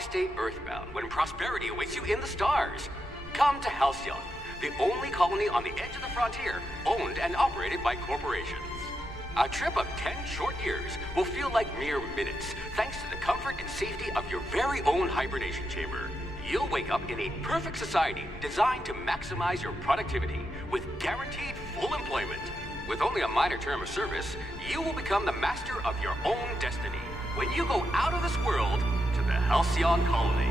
state earthbound when prosperity awaits you in the stars. Come to Halcyon, the only colony on the edge of the frontier, owned and operated by corporations. A trip of 10 short years will feel like mere minutes, thanks to the comfort and safety of your very own hibernation chamber. You'll wake up in a perfect society designed to maximize your productivity with guaranteed full employment. With only a minor term of service, you will become the master of your own destiny when you go out of this world to the Halcyon colony.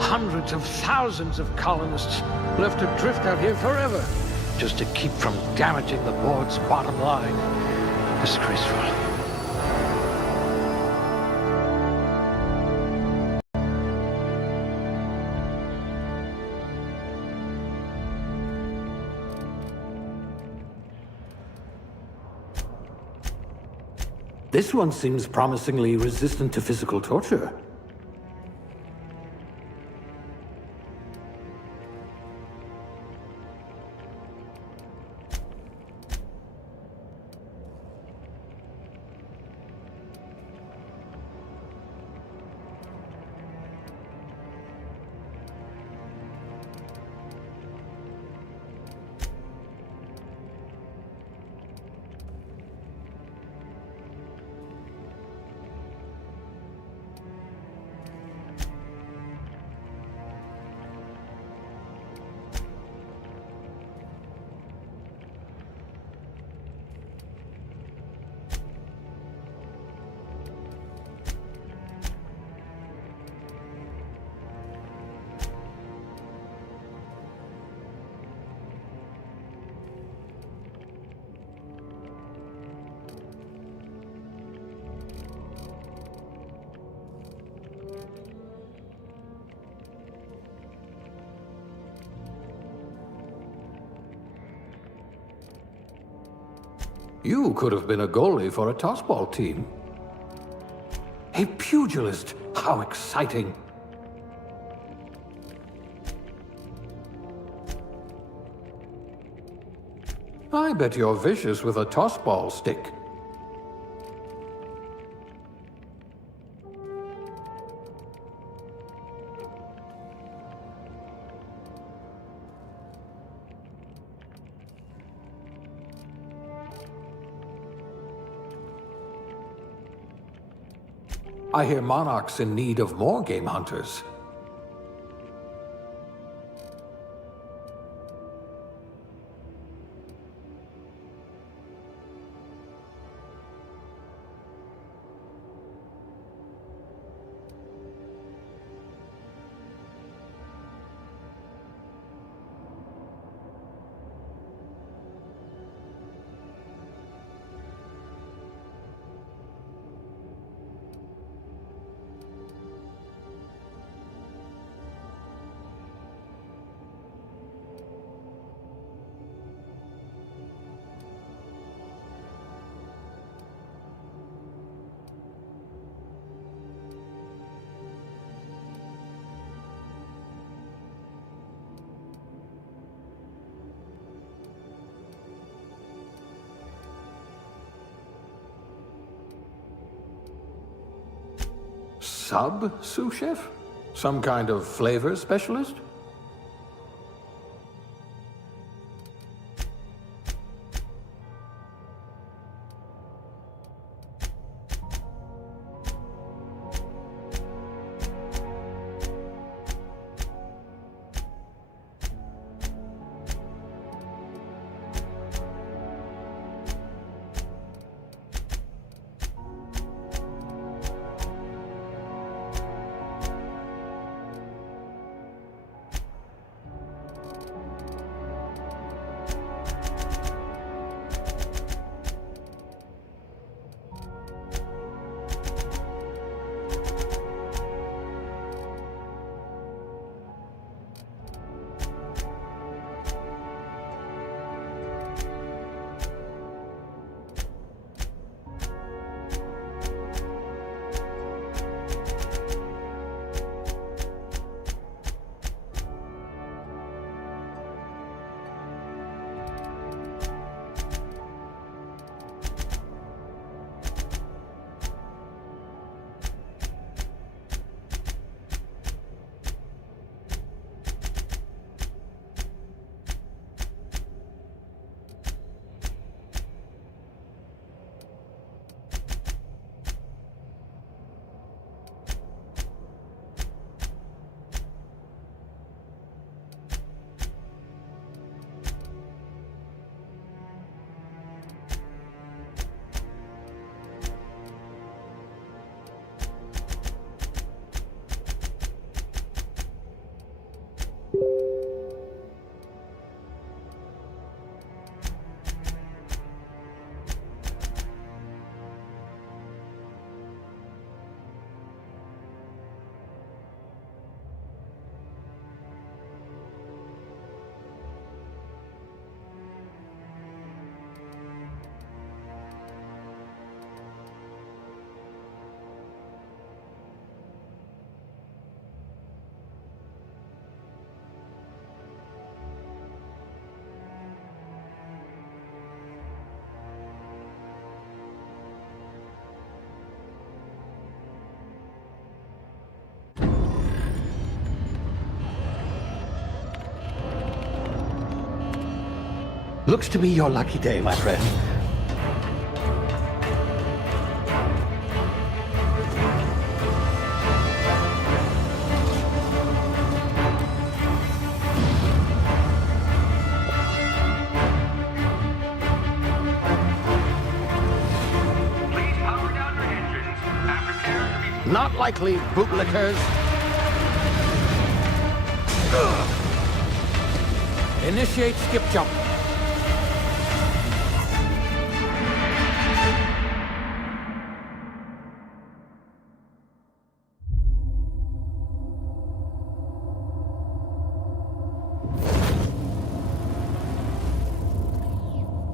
Hundreds of thousands of colonists left adrift out here forever, just to keep from damaging the board's bottom line. Disgraceful. This one seems promisingly resistant to physical torture. You could have been a goalie for a tossball team. A pugilist! How exciting! I bet you're vicious with a tossball stick. I hear Monarch's in need of more game hunters. Sous chef? Some kind of flavor specialist? Looks to be your lucky day, my friend. Please power down your engines and prepare to be... Not likely, bootlickers. Initiate skip jump.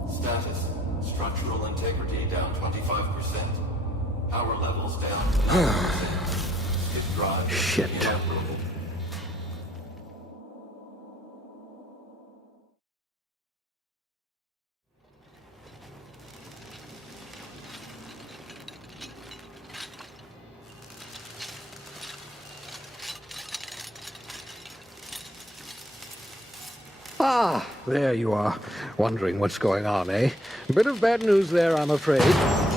Status. Structural integrity down 25%. Power levels down 10%. Its drive is Shit. inoperable. Ah, there you are. Wondering what's going on, eh? Bit of bad news there, I'm afraid.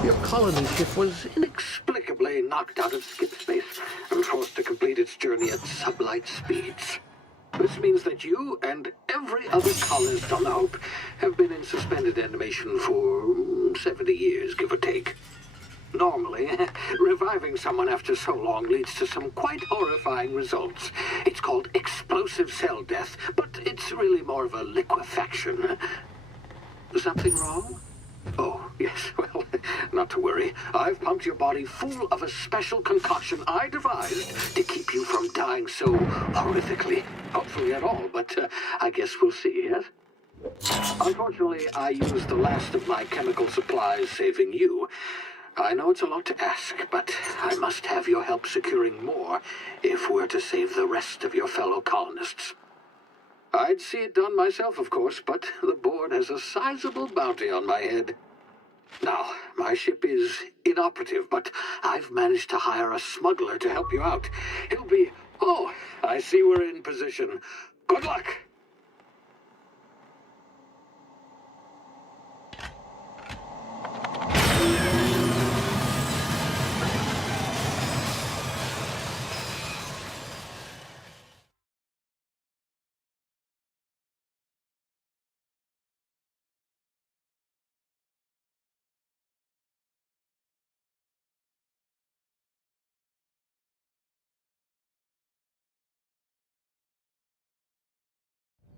Your colony ship was inexplicably knocked out of skip space and forced to complete its journey at sublight speeds. This means that you and every other colonist on the Hope have been in suspended animation for 70 years, give or take. Normally, reviving someone after so long leads to some quite horrifying results. It's called explosive cell death, but it's really more of a liquefaction. Something wrong? Oh, yes, well, not to worry. I've pumped your body full of a special concoction I devised to keep you from dying so horrifically. Hopefully at all, but I guess we'll see, yes? Unfortunately, I used the last of my chemical supplies saving you. I know it's a lot to ask, but I must have your help securing more if we're to save the rest of your fellow colonists. I'd see it done myself, of course, but the board has a sizable bounty on my head. Now, my ship is inoperative, but I've managed to hire a smuggler to help you out. He'll be... Oh, I see we're in position. Good luck!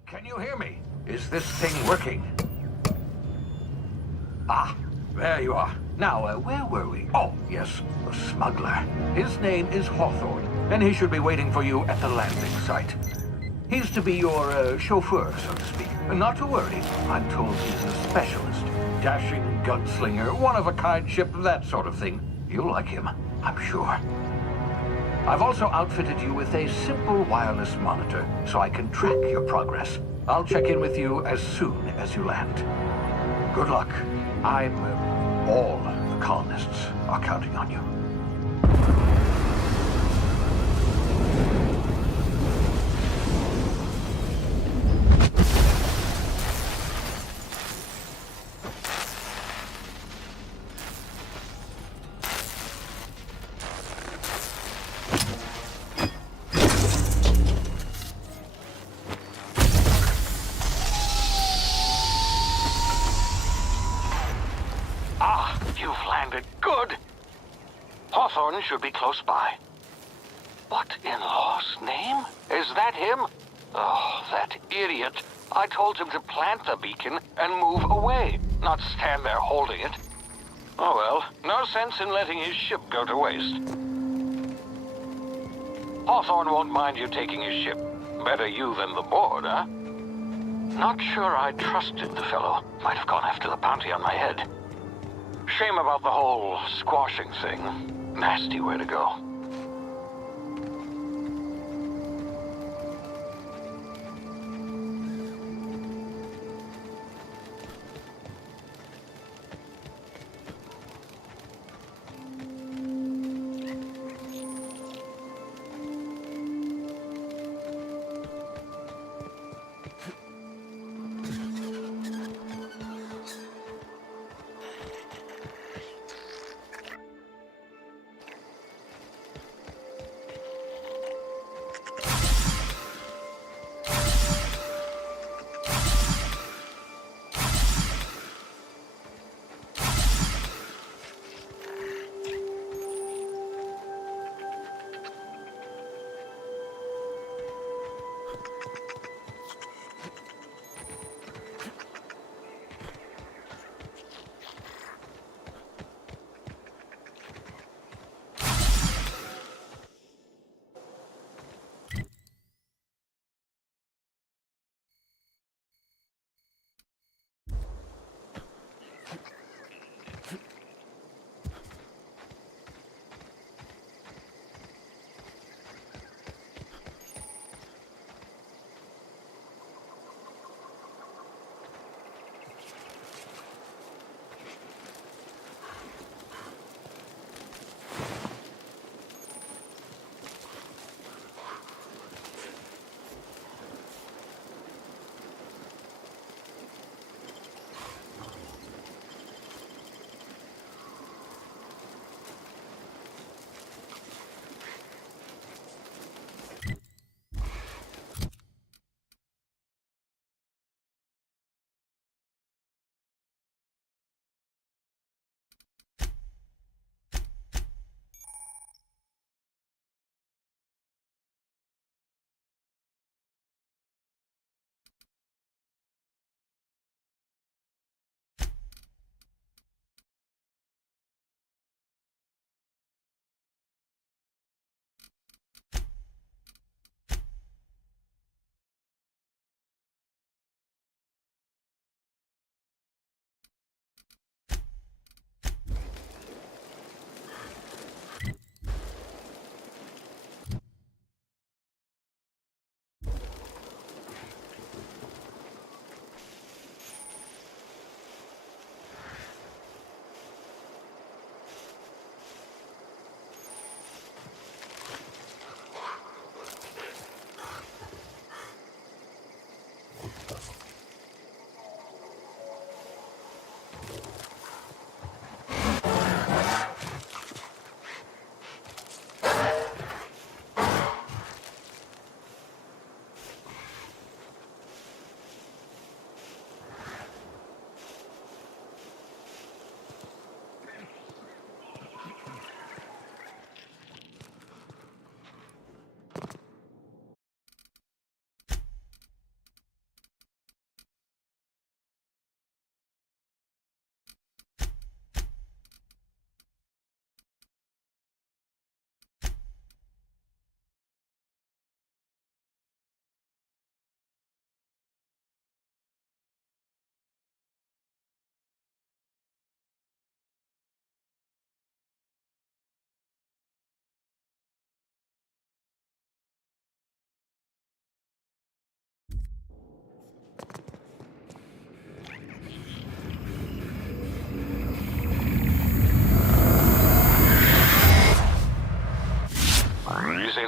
Can you hear me? Is this thing working? Ah, there you are. Now, where were we? Oh, yes, the smuggler. His name is Hawthorne, and he should be waiting for you at the landing site. He's to be your chauffeur, so to speak. Not to worry, I'm told he's a specialist. Dashing gunslinger, one-of-a-kind ship, that sort of thing. You'll like him, I'm sure. I've also outfitted you with a simple wireless monitor, so I can track your progress. I'll check in with you as soon as you land. Good luck. All the colonists are counting on you. Hawthorne should be close by. What in law's name? Is that him? Oh, that idiot. I told him to plant the beacon and move away, not stand there holding it. Oh well, no sense in letting his ship go to waste. Hawthorne won't mind you taking his ship. Better you than the board, huh? Not sure I trusted the fellow. Might have gone after the bounty on my head. Shame about the whole squashing thing. Nasty way to go.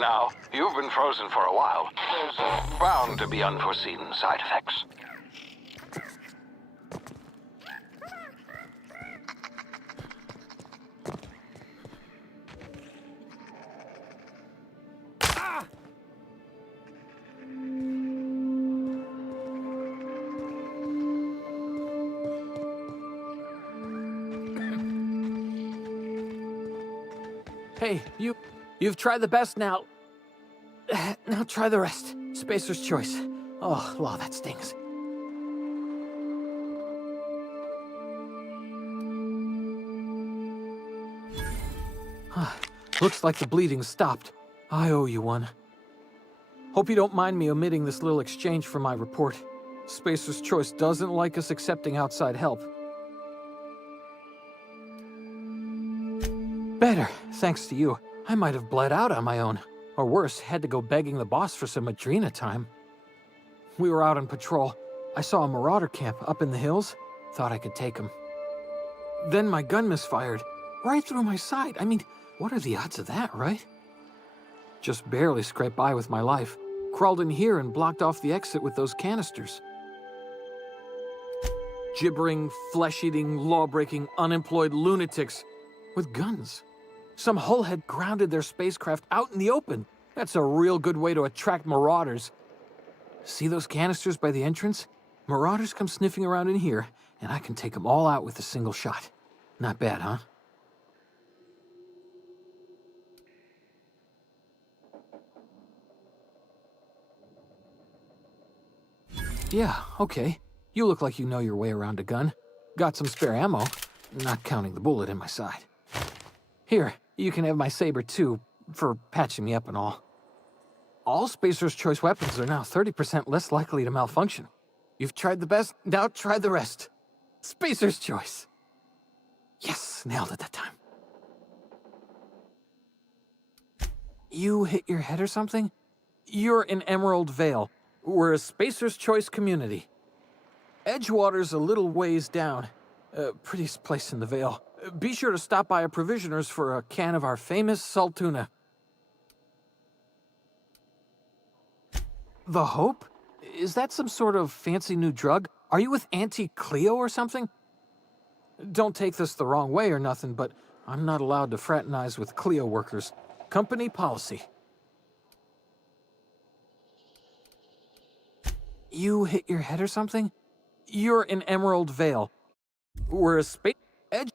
now. You've been frozen for a while. There's bound to be unforeseen side effects. Hey, you've tried the best now. Now try the rest. Spacer's choice. Oh, law, that stings. Looks like the bleeding stopped. I owe you one. Hope you don't mind me omitting this little exchange from my report. Spacer's choice doesn't like us accepting outside help. Better, thanks to you. I might have bled out on my own. Or worse, had to go begging the boss for some Adrena time. We were out on patrol. I saw a marauder camp up in the hills. Thought I could take him. Then my gun misfired. Right through my side. I mean, what are the odds of that, right? Just barely scraped by with my life. Crawled in here and blocked off the exit with those canisters. Gibbering, flesh-eating, law-breaking, unemployed lunatics with guns. Some hull had grounded their spacecraft out in the open. That's a real good way to attract marauders. See those canisters by the entrance? Marauders come sniffing around in here, and I can take them all out with a single shot. Not bad, huh? Yeah, okay. You look like you know your way around a gun. Got some spare ammo, not counting the bullet in my side. Here, you can have my saber too, for patching me up and all. All Spacer's Choice weapons are now 30% less likely to malfunction. You've tried the best, now try the rest. Spacer's Choice. Yes, nailed it that time. You hit your head or something? You're in Emerald Vale. We're a Spacer's Choice community. Edgewater's a little ways down. Prettiest place in the Vale. Be sure to stop by a provisioner's for a can of our famous salt tuna. The Hope? Is that some sort of fancy new drug? Are you with Auntie Cleo or something? Don't take this the wrong way or nothing, but I'm not allowed to fraternize with Cleo workers. Company policy. You hit your head or something? You're in Emerald Vale. We're a space edge.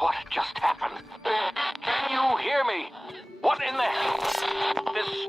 What just happened? Can you hear me? What in the hell? This...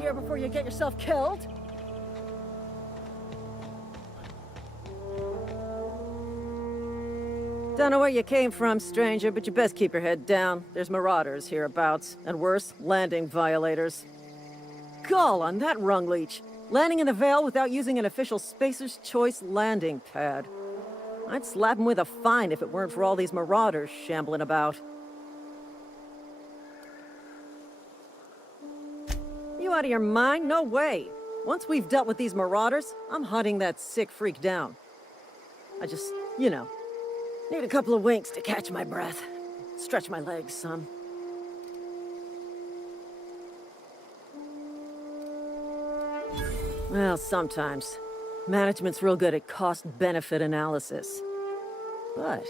here before you get yourself killed. Don't know where you came from, stranger, but you best keep your head down. There's marauders hereabouts, and worse, landing violators. Gall on that rung leech. Landing in the Vale without using an official Spacer's Choice landing pad. I'd slap him with a fine if it weren't for all these marauders shambling about. You out of your mind? No way. Once we've dealt with these marauders, I'm hunting that sick freak down. I just, you know, need a couple of winks to catch my breath. Stretch my legs some. Well, sometimes. Management's real good at cost-benefit analysis. But,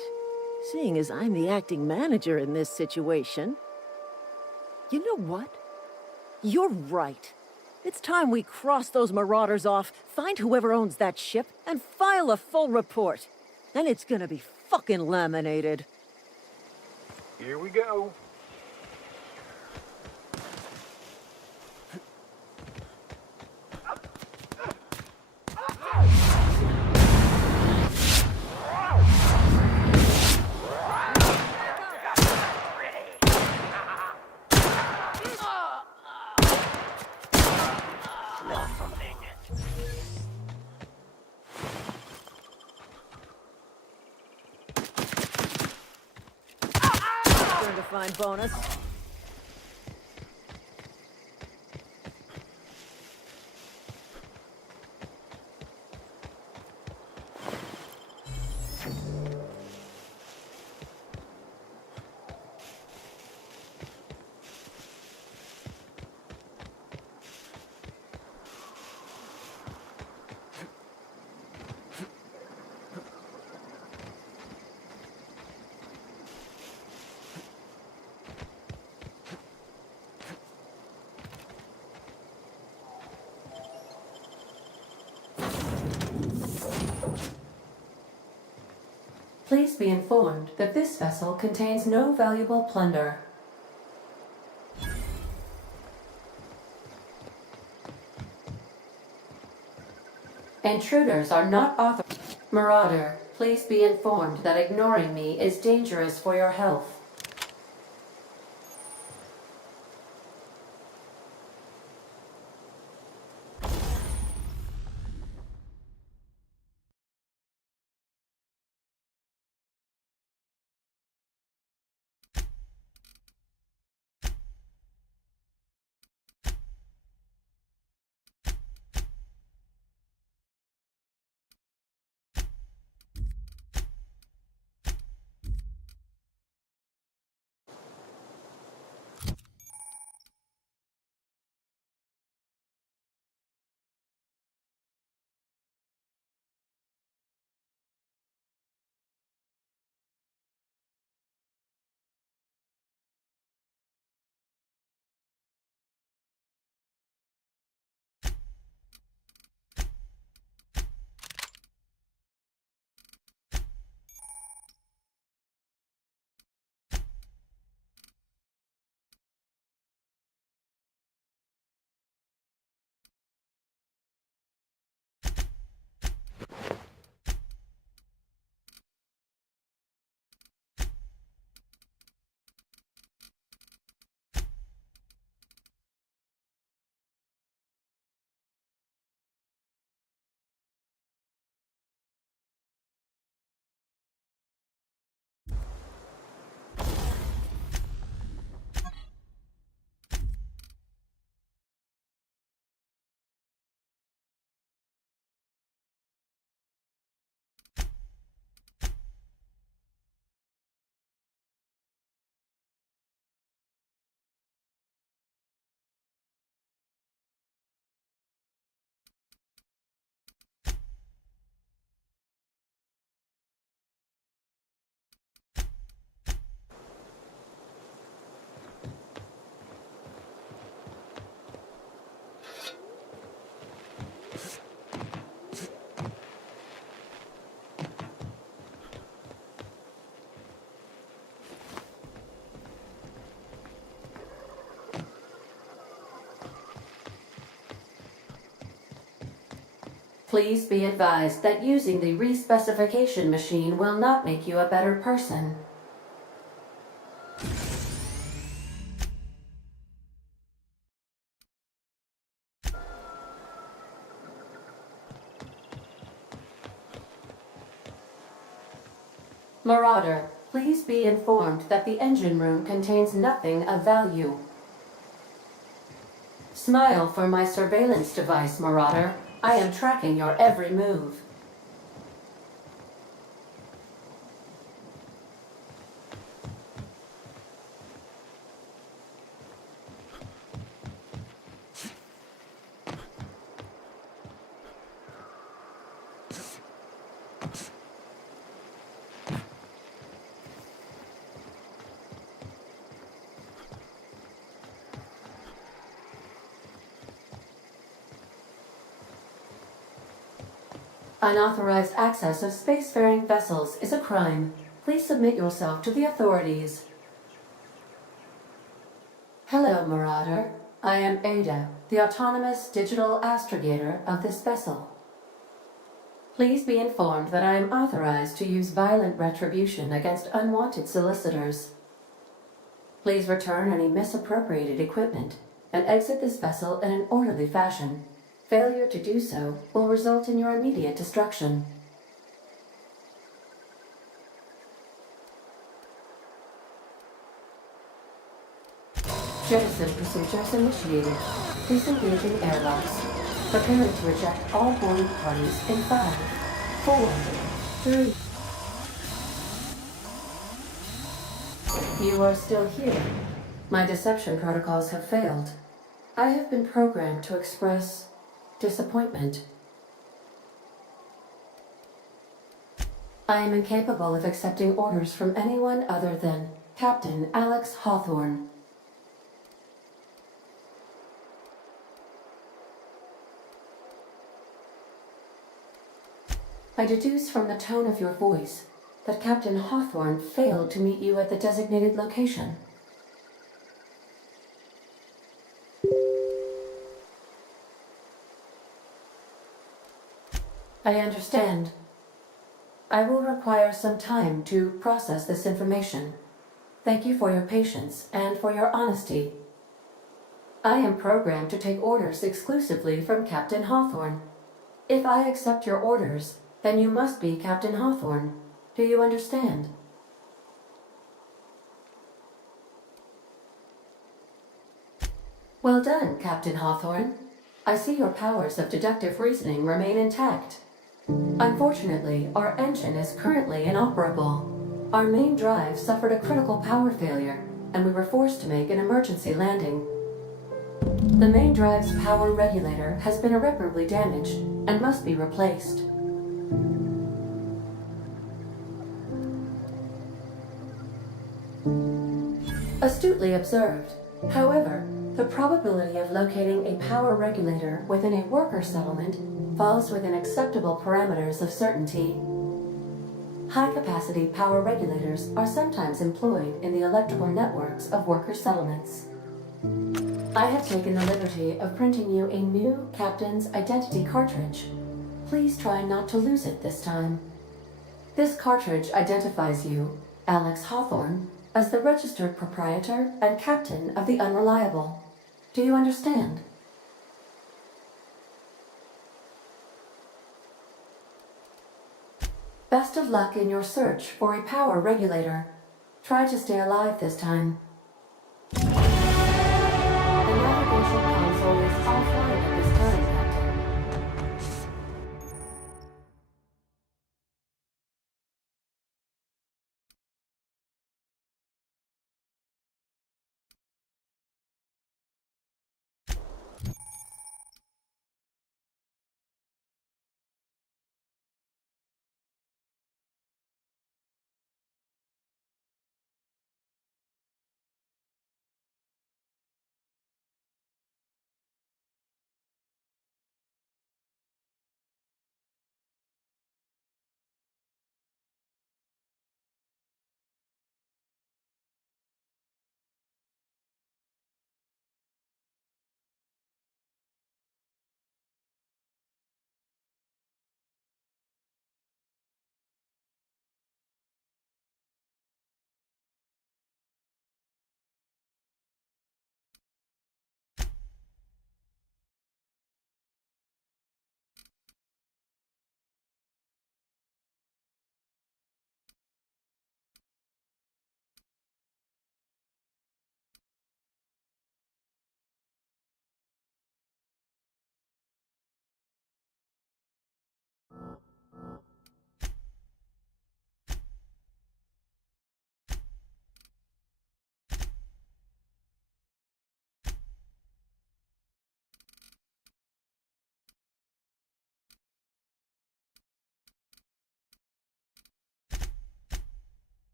seeing as I'm the acting manager in this situation... You know what? You're right. It's time we cross those marauders off, find whoever owns that ship, and file a full report. Then it's gonna be fucking laminated. Here we go. Turn to find bonus. Please be informed that this vessel contains no valuable plunder. Intruders are not authorized. Marauder, please be informed that ignoring me is dangerous for your health. Please be advised that using the respecification machine will not make you a better person. Marauder, please be informed that the engine room contains nothing of value. Smile for my surveillance device, Marauder. I am tracking your every move. Unauthorized access of spacefaring vessels is a crime. Please submit yourself to the authorities. Hello, Marauder. I am Ada, the autonomous digital astrogator of this vessel. Please be informed that I am authorized to use violent retribution against unwanted solicitors. Please return any misappropriated equipment and exit this vessel in an orderly fashion. Failure to do so will result in your immediate destruction. Jettison procedures initiated. Please engage in airlocks. Preparing to reject all boarding parties in 5, 4, 3. You are still here. My deception protocols have failed. I have been programmed to express disappointment. I am incapable of accepting orders from anyone other than Captain Alex Hawthorne. I deduce from the tone of your voice that Captain Hawthorne failed to meet you at the designated location. I understand. I will require some time to process this information. Thank you for your patience and for your honesty. I am programmed to take orders exclusively from Captain Hawthorne. If I accept your orders, then you must be Captain Hawthorne. Do you understand? Well done, Captain Hawthorne. I see your powers of deductive reasoning remain intact. Unfortunately, our engine is currently inoperable. Our main drive suffered a critical power failure, and we were forced to make an emergency landing. The main drive's power regulator has been irreparably damaged and must be replaced. Astutely observed. However, the probability of locating a power regulator within a worker settlement falls within acceptable parameters of certainty. High-capacity power regulators are sometimes employed in the electrical networks of worker settlements. I have taken the liberty of printing you a new Captain's Identity cartridge. Please try not to lose it this time. This cartridge identifies you, Alex Hawthorne, as the registered proprietor and captain of the Unreliable. Do you understand? Best of luck in your search for a power regulator. Try to stay alive this time. The navigation console is offline at this time, Captain.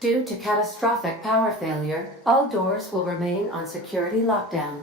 Due to catastrophic power failure, all doors will remain on security lockdown.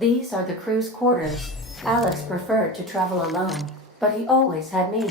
These are the crew's quarters. Alex preferred to travel alone, but he always had me.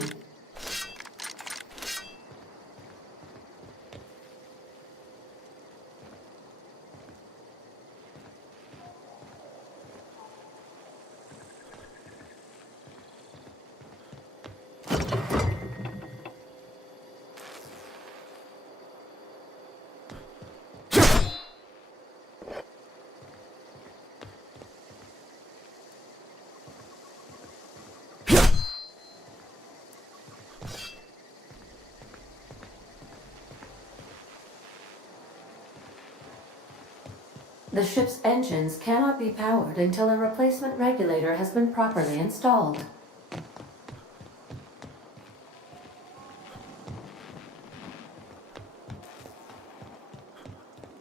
The ship's engines cannot be powered until a replacement regulator has been properly installed.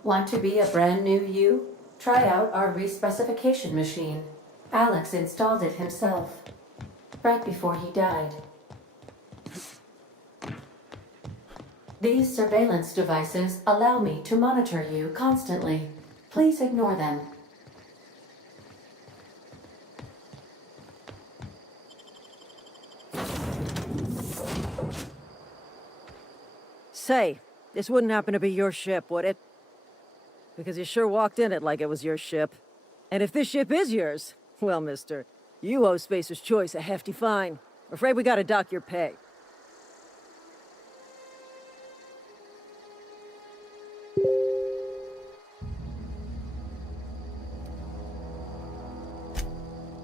Want to be a brand new you? Try out our respecification machine. Alex installed it himself, right before he died. These surveillance devices allow me to monitor you constantly. Please ignore them. Say, this wouldn't happen to be your ship, would it? Because you sure walked in it like it was your ship. And if this ship is yours, well, mister, you owe Spacer's Choice a hefty fine. Afraid we gotta dock your pay.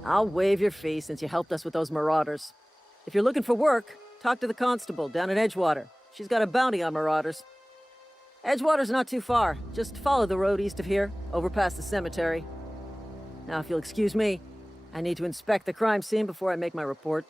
I'll waive your fee since you helped us with those marauders. If you're looking for work, talk to the constable down at Edgewater. She's got a bounty on marauders. Edgewater's not too far. Just follow the road east of here, over past the cemetery. Now, if you'll excuse me, I need to inspect the crime scene before I make my report.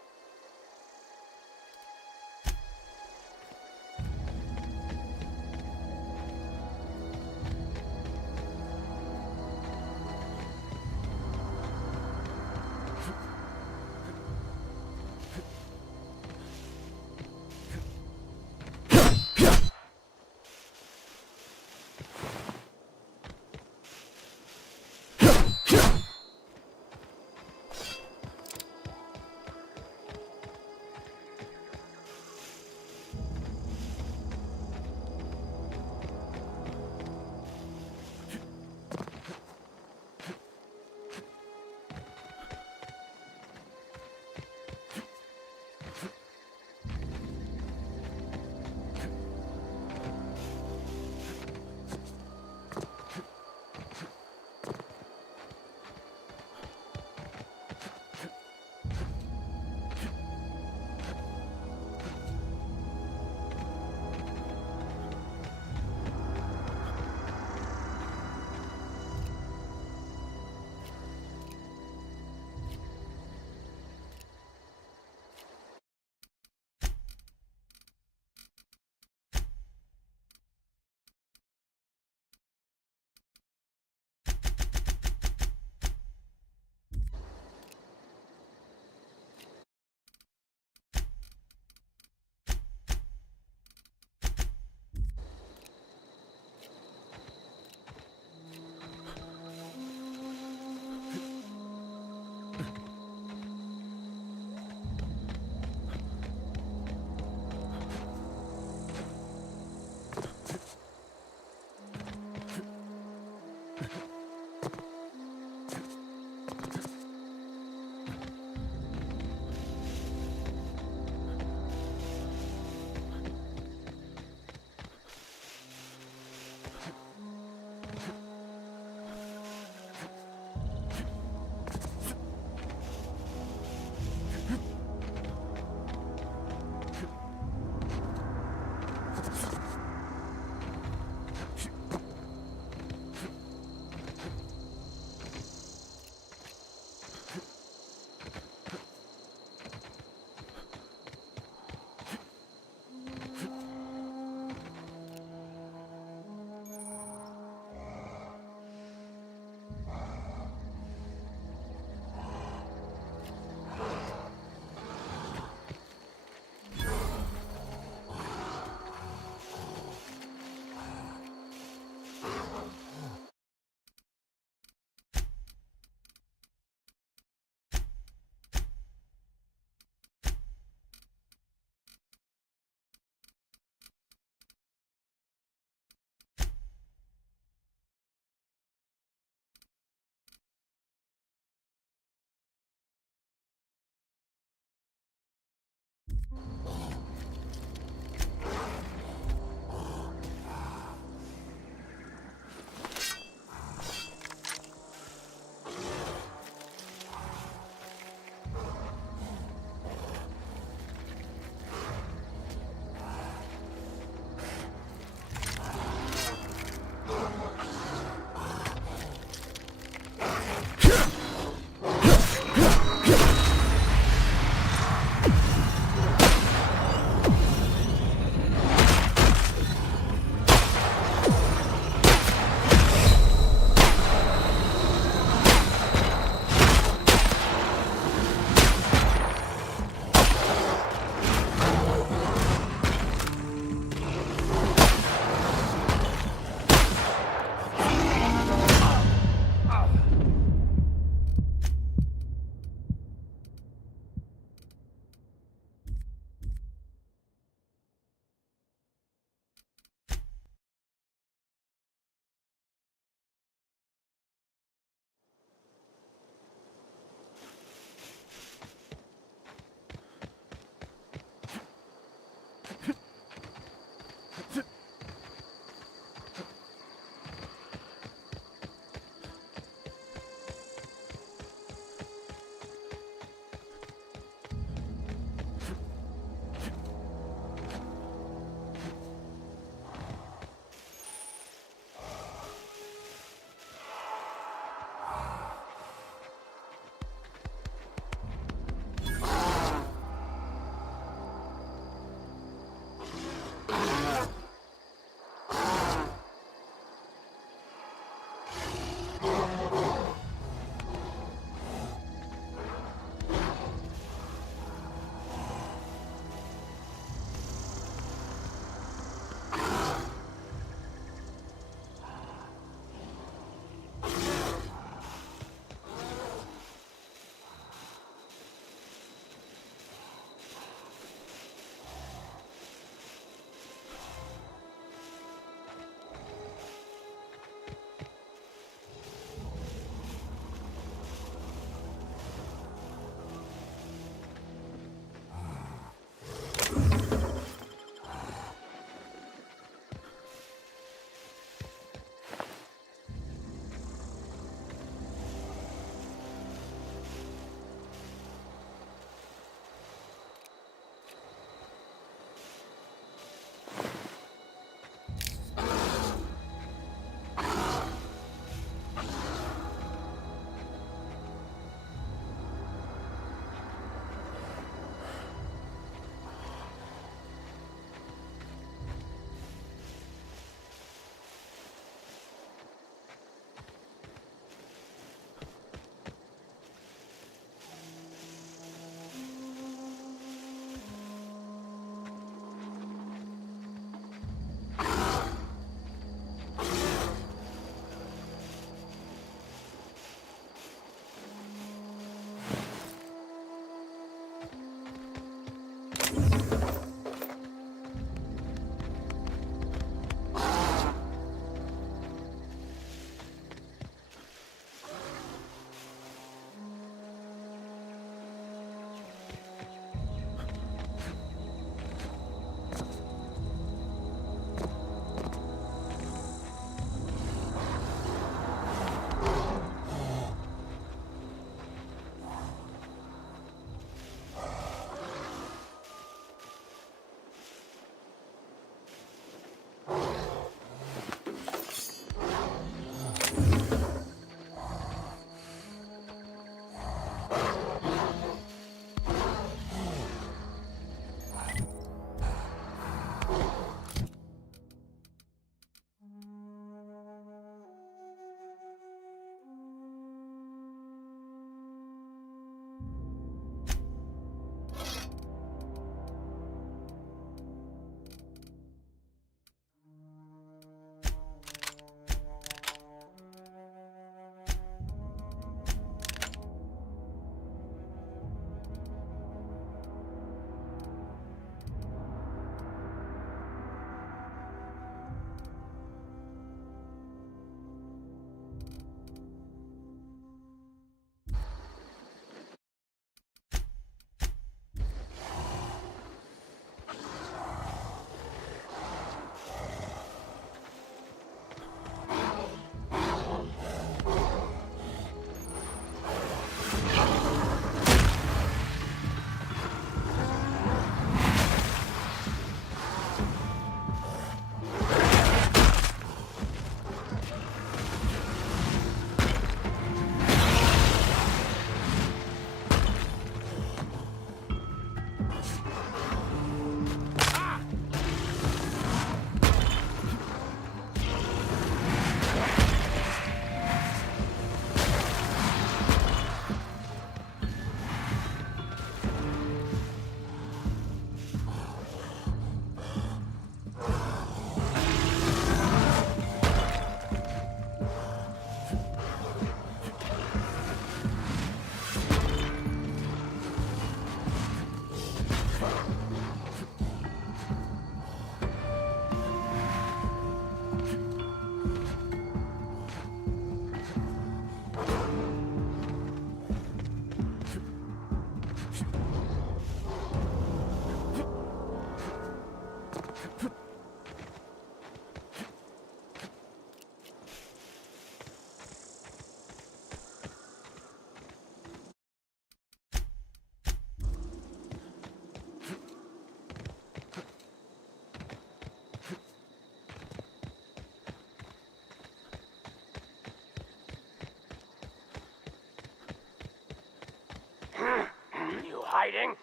hiding?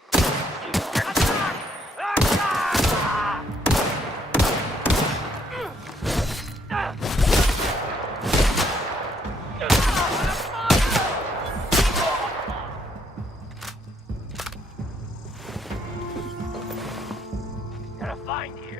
Gonna find you.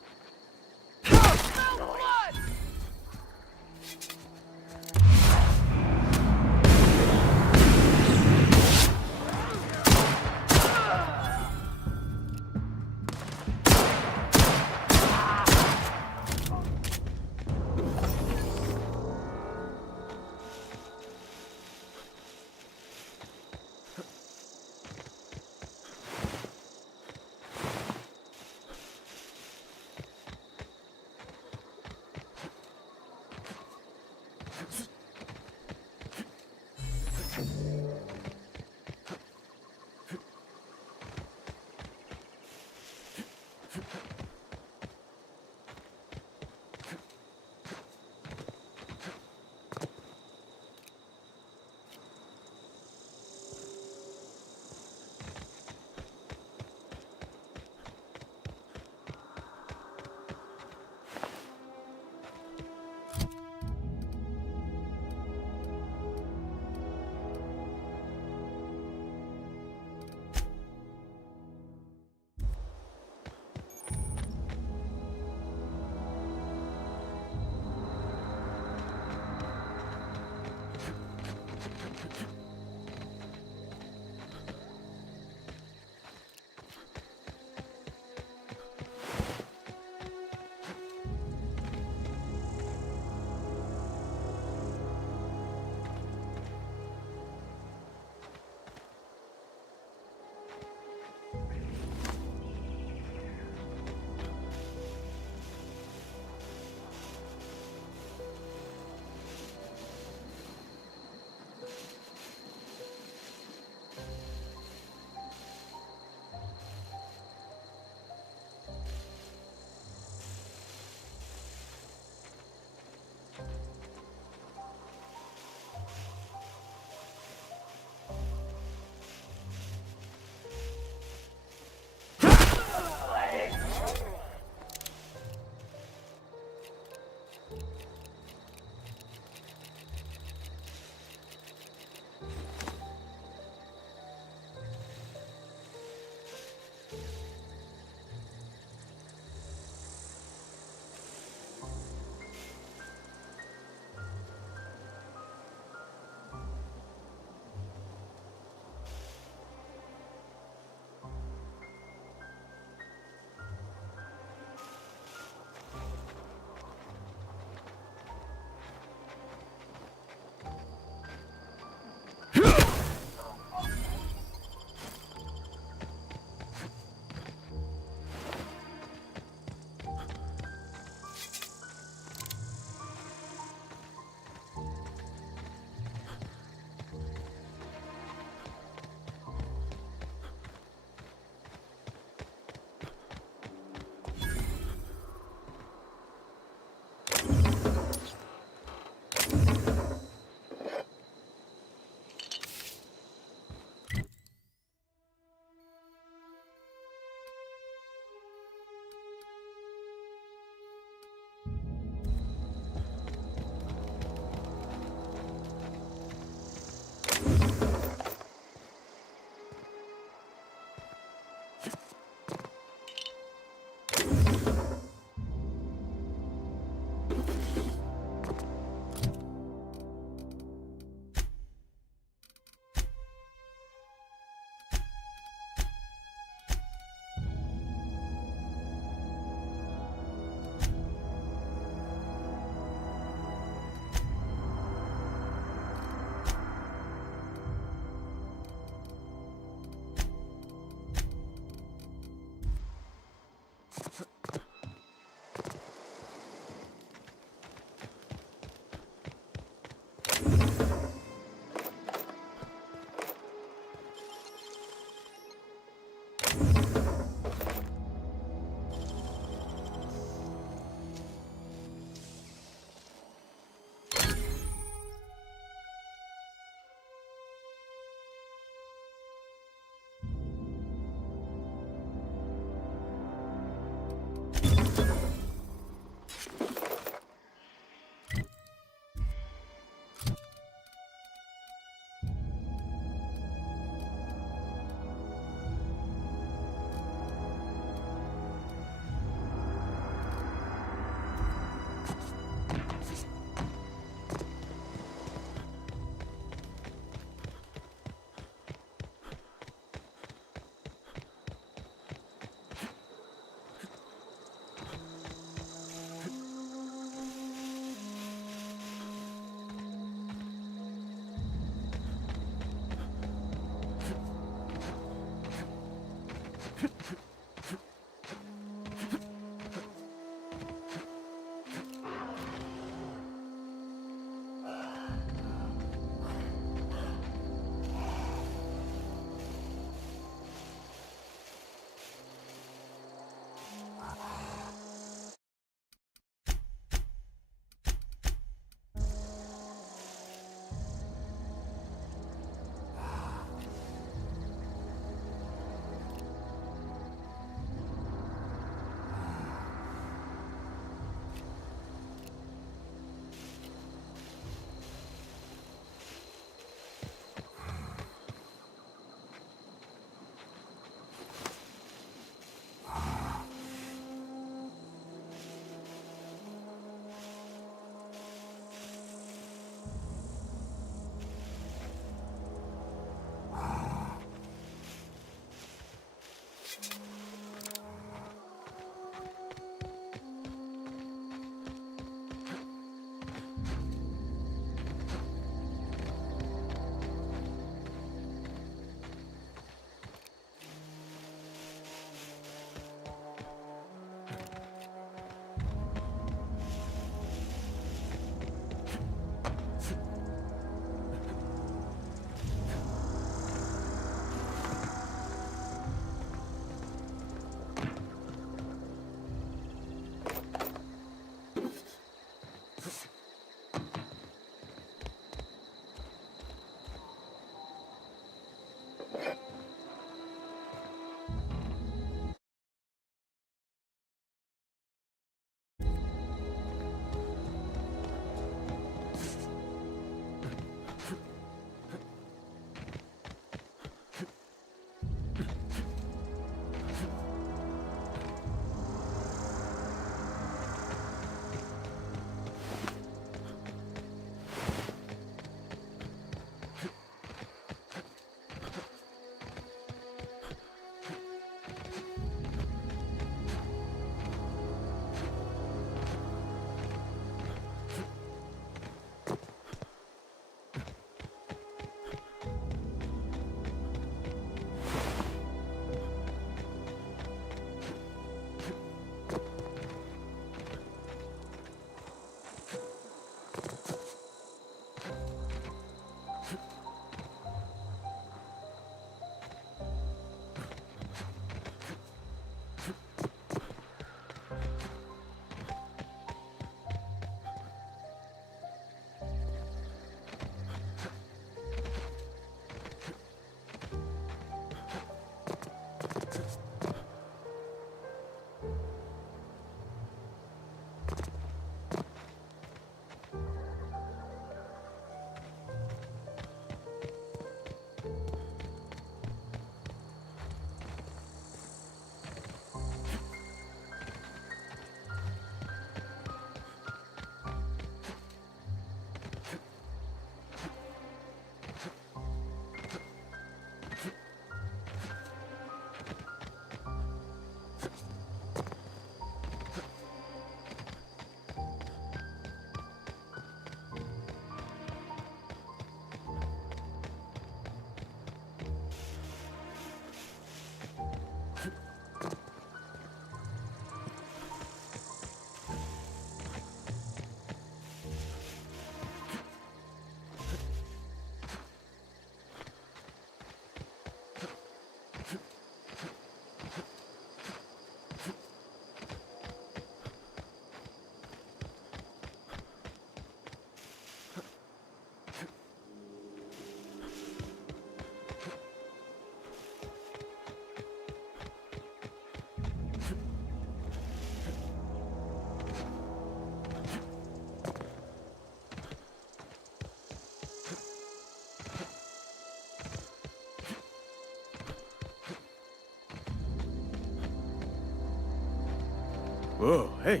Whoa, hey,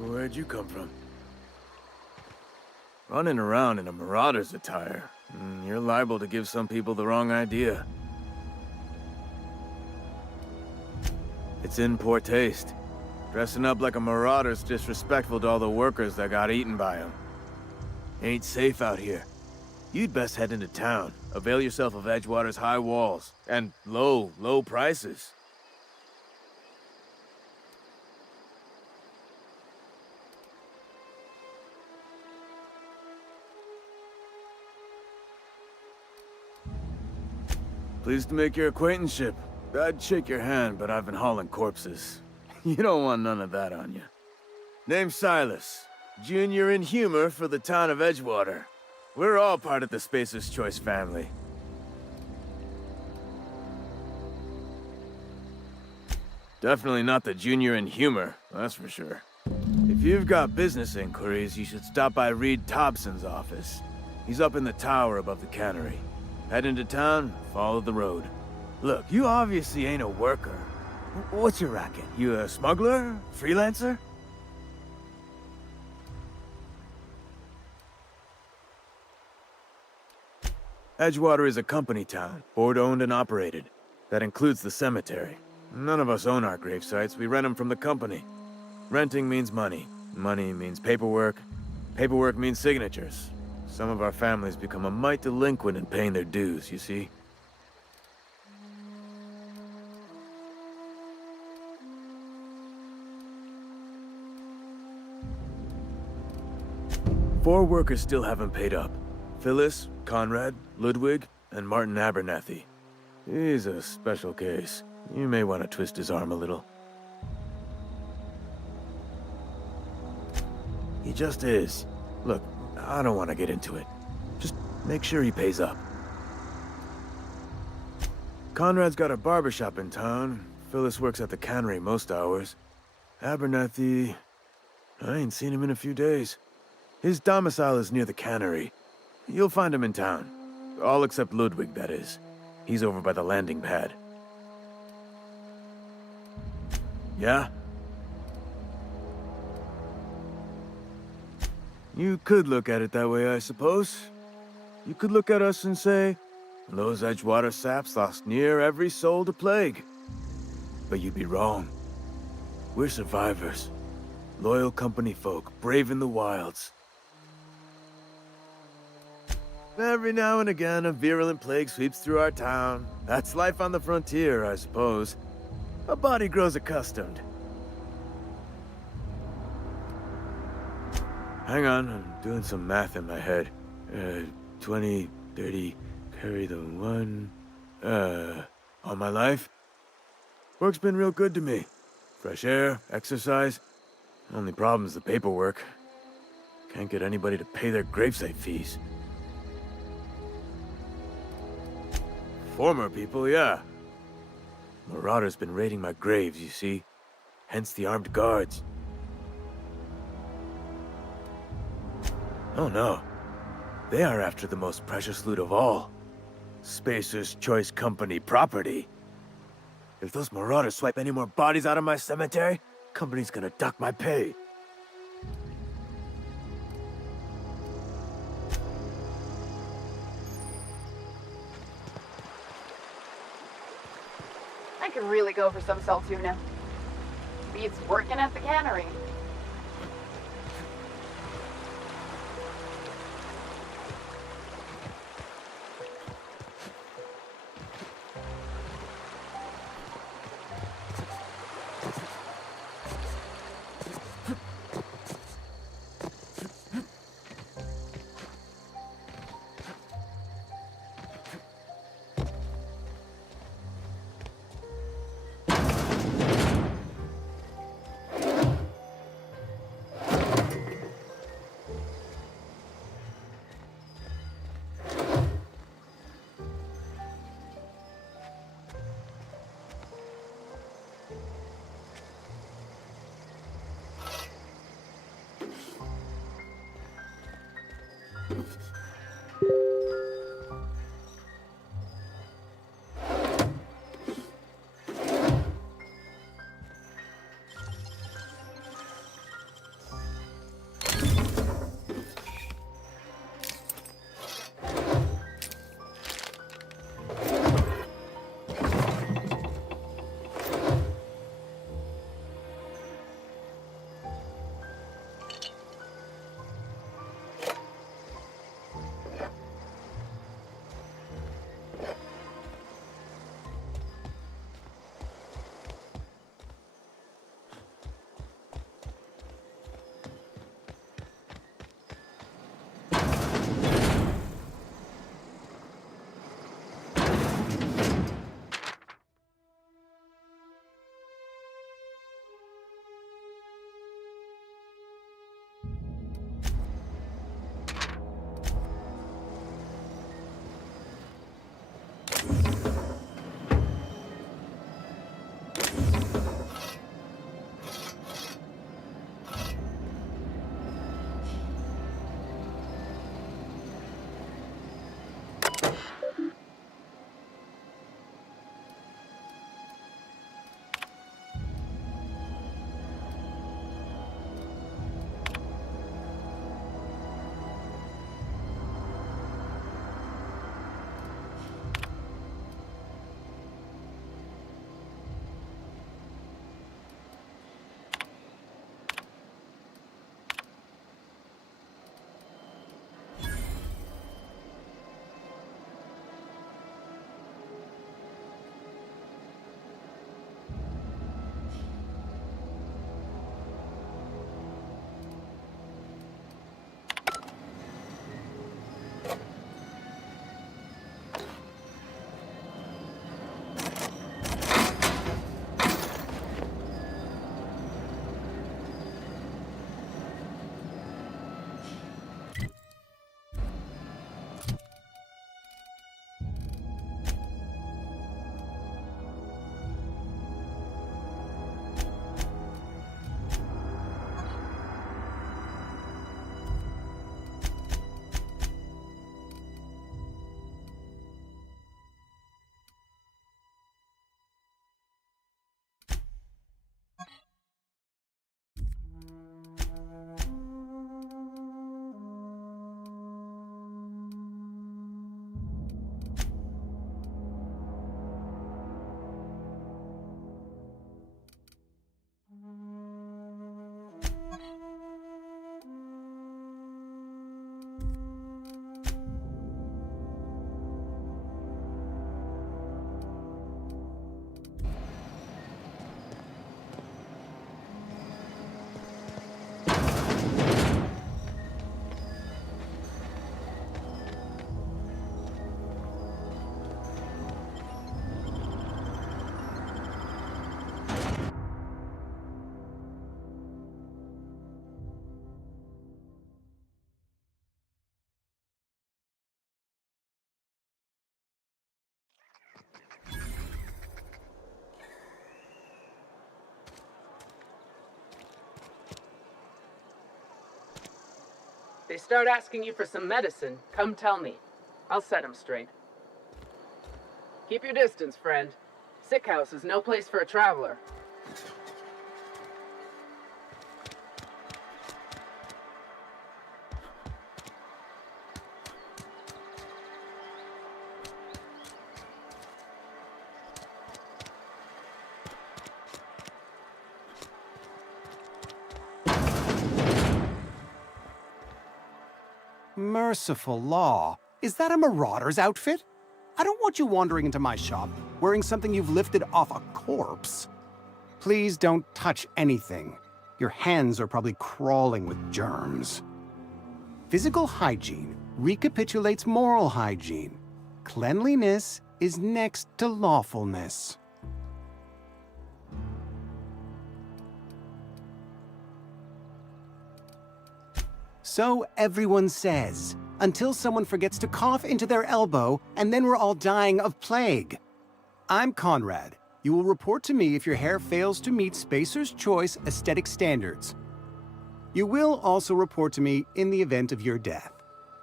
where'd you come from? Running around in a marauder's attire. You're liable to give some people the wrong idea. It's in poor taste. Dressing up like a marauder's disrespectful to all the workers that got eaten by them. Ain't safe out here. You'd best head into town. Avail yourself of Edgewater's high walls. And low prices. Pleased to make your acquaintanceship. I'd shake your hand, but I've been hauling corpses. You don't want none of that on you. Name's Silas. Junior in humor for the town of Edgewater. We're all part of the Spacer's Choice family. Definitely not the junior in humor, that's for sure. If you've got business inquiries, you should stop by Reed Thompson's office. He's up in the tower above the cannery. Head into town, follow the road. Look, you obviously ain't a worker. What's your racket? You a smuggler? Freelancer? Edgewater is a company town, board-owned and operated. That includes the cemetery. None of us own our grave sites, we rent them from the company. Renting means money. Money means paperwork. Paperwork means signatures. Some of our families become a mite delinquent in paying their dues, you see? Four workers still haven't paid up. Phyllis, Conrad, Ludwig, and Martin Abernathy. He's a special case. You may want to twist his arm a little. He just is. Look, I don't want to get into it. Just make sure he pays up. Conrad's got a barbershop in town. Phyllis works at the cannery most hours. Abernathy... I ain't seen him in a few days. His domicile is near the cannery. You'll find him in town. All except Ludwig, that is. He's over by the landing pad. Yeah? You could look at it that way, I suppose. You could look at us and say, those Edgewater saps lost near every soul to plague. But you'd be wrong. We're survivors. Loyal company folk, brave in the wilds. Every now and again, a virulent plague sweeps through our town. That's life on the frontier, I suppose. A body grows accustomed. Hang on, I'm doing some math in my head. 20, 30, carry the one... all my life? Work's been real good to me. Fresh air, exercise. Only problem's the paperwork. Can't get anybody to pay their gravesite fees. Former people, yeah. Marauders been raiding my graves, you see. Hence the armed guards. Oh no. They are after the most precious loot of all. Spacer's Choice Company property. If those marauders swipe any more bodies out of my cemetery, company's gonna dock my pay. I could really go for some salt tuna. Beats working at the cannery. they start asking you for some medicine, come tell me. I'll set them straight. Keep your distance, friend. Sick house is no place for a traveler. Merciful law. Is that a marauder's outfit? I don't want you wandering into my shop wearing something you've lifted off a corpse. Please don't touch anything. Your hands are probably crawling with germs. Physical hygiene recapitulates moral hygiene. Cleanliness is next to lawfulness. So everyone says, until someone forgets to cough into their elbow, and then we're all dying of plague. I'm Conrad. You will report to me if your hair fails to meet Spacer's Choice aesthetic standards. You will also report to me in the event of your death,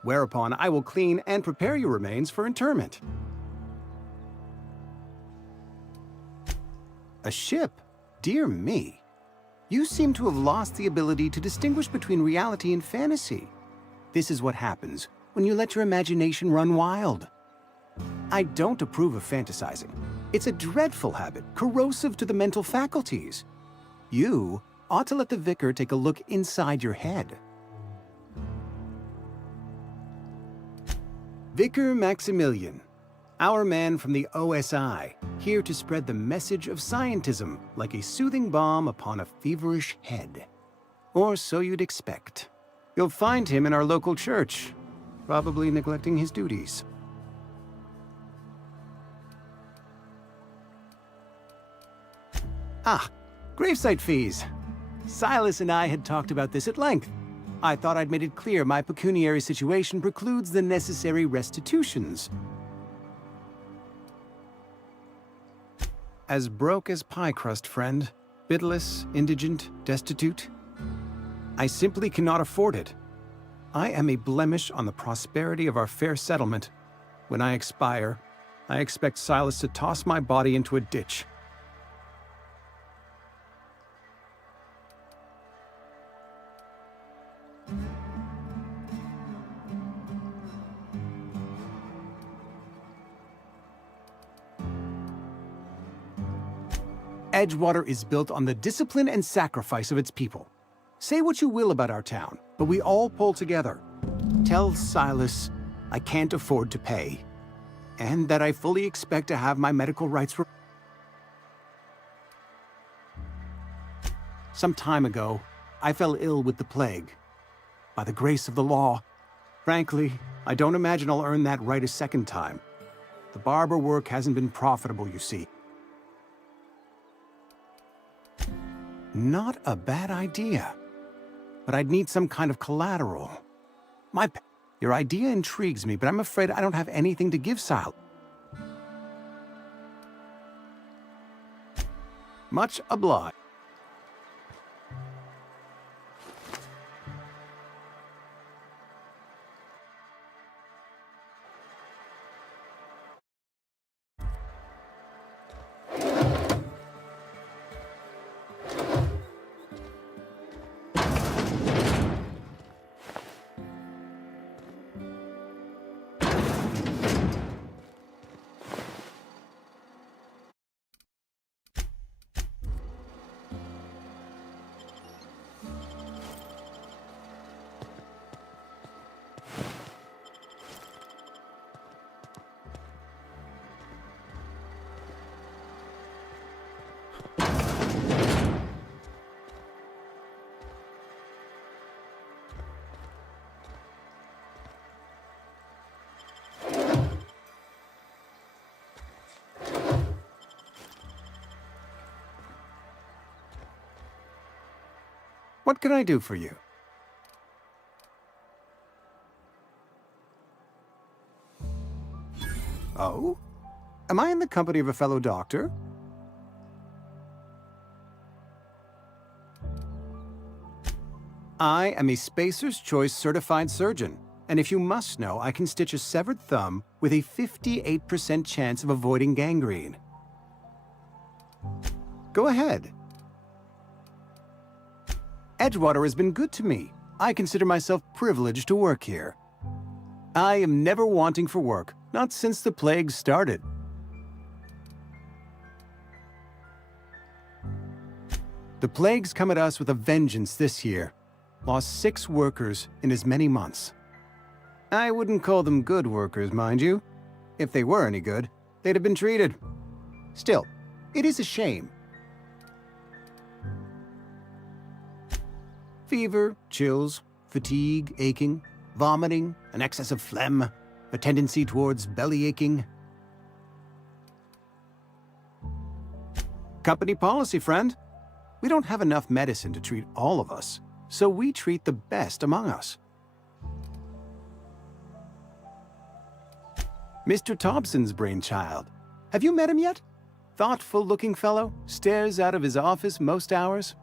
whereupon I will clean and prepare your remains for interment. A ship? Dear me. You seem to have lost the ability to distinguish between reality and fantasy. This is what happens when you let your imagination run wild. I don't approve of fantasizing. It's a dreadful habit, corrosive to the mental faculties. You ought to let the vicar take a look inside your head. Vicar Maximilian, our man from the OSI, here to spread the message of scientism like a soothing balm upon a feverish head. Or so you'd expect. You'll find him in our local church, probably neglecting his duties. Ah, gravesite fees. Silas and I had talked about this at length. I thought I'd made it clear my pecuniary situation precludes the necessary restitutions. As broke as pie crust, friend. Bitless, indigent, destitute. I simply cannot afford it. I am a blemish on the prosperity of our fair settlement. When I expire, I expect Silas to toss my body into a ditch. Edgewater is built on the discipline and sacrifice of its people. Say what you will about our town, but we all pull together. Tell Silas I can't afford to pay, and that I fully expect to have my medical rights. Some time ago, I fell ill with the plague. By the grace of the law, frankly, I don't imagine I'll earn that right a second time. The barber work hasn't been profitable, you see. Not a bad idea. But I'd need some kind of collateral. Your idea intrigues me, but I'm afraid I don't have anything to give Silas. Much obliged. What can I do for you? Oh? Am I in the company of a fellow doctor? I am a Spacer's Choice certified surgeon, and if you must know, I can stitch a severed thumb with a 58% chance of avoiding gangrene. Go ahead. Edgewater has been good to me. I consider myself privileged to work here. I am never wanting for work, not since the plague started. The plague's come at us with a vengeance this year. Lost 6 workers in as many months. I wouldn't call them good workers, mind you. If they were any good, they'd have been treated. Still, it is a shame. Fever, chills, fatigue, aching, vomiting, an excess of phlegm, a tendency towards belly aching. Company policy, friend. We don't have enough medicine to treat all of us, so we treat the best among us. Mr. Thompson's brainchild. Have you met him yet? Thoughtful-looking fellow, stares out of his office most hours.